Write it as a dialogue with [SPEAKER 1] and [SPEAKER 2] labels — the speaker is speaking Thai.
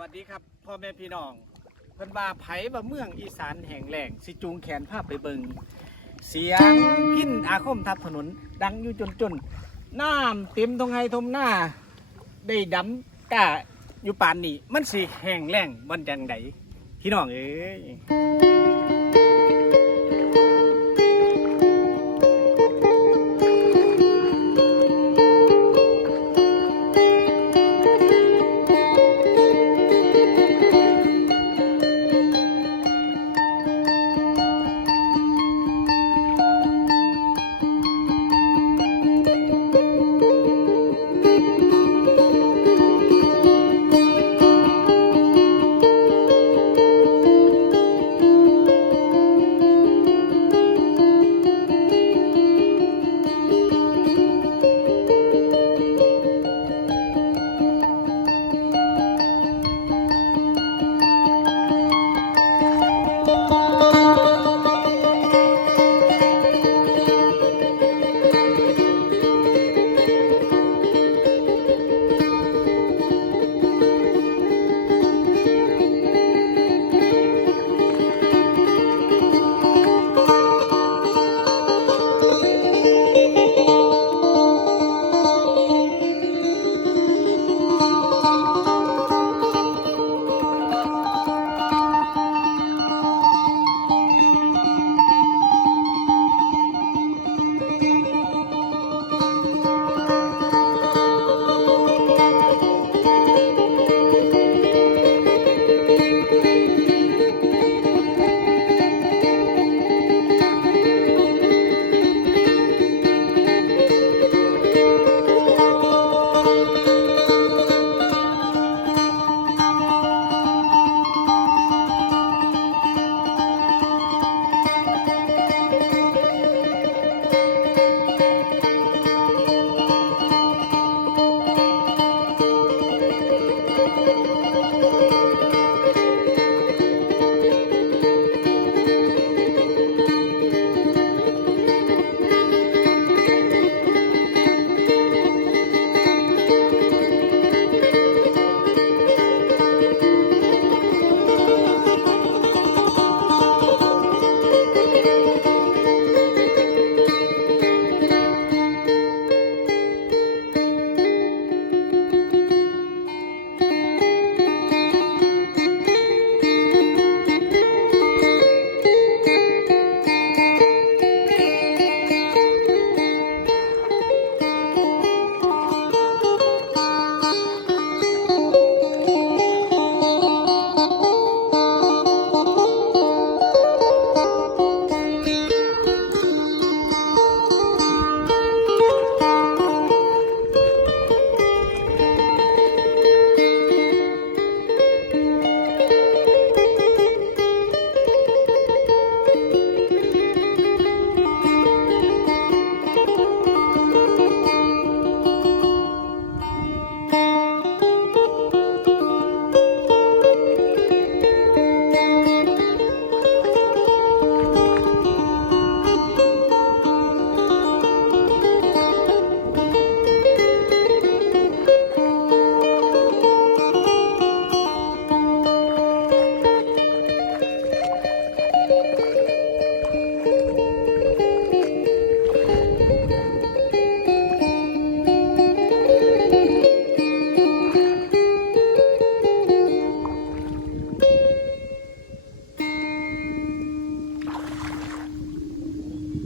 [SPEAKER 1] วัสดีครับพ่อแม่พี่น้อง เพิ่นว่าไผบ่เมืองอีสานแห่งแหล่งสิจูงแขนภาพไปเบิงเสียงพินอาคมทับถนน ดังอยู่จนจนน้ำเต็มตรงไห้ทมหน้า ได้ดำกะอยู่ปานนี้ มันสิแห่งแหล่งบันจังไดพี่น้องเอ้ย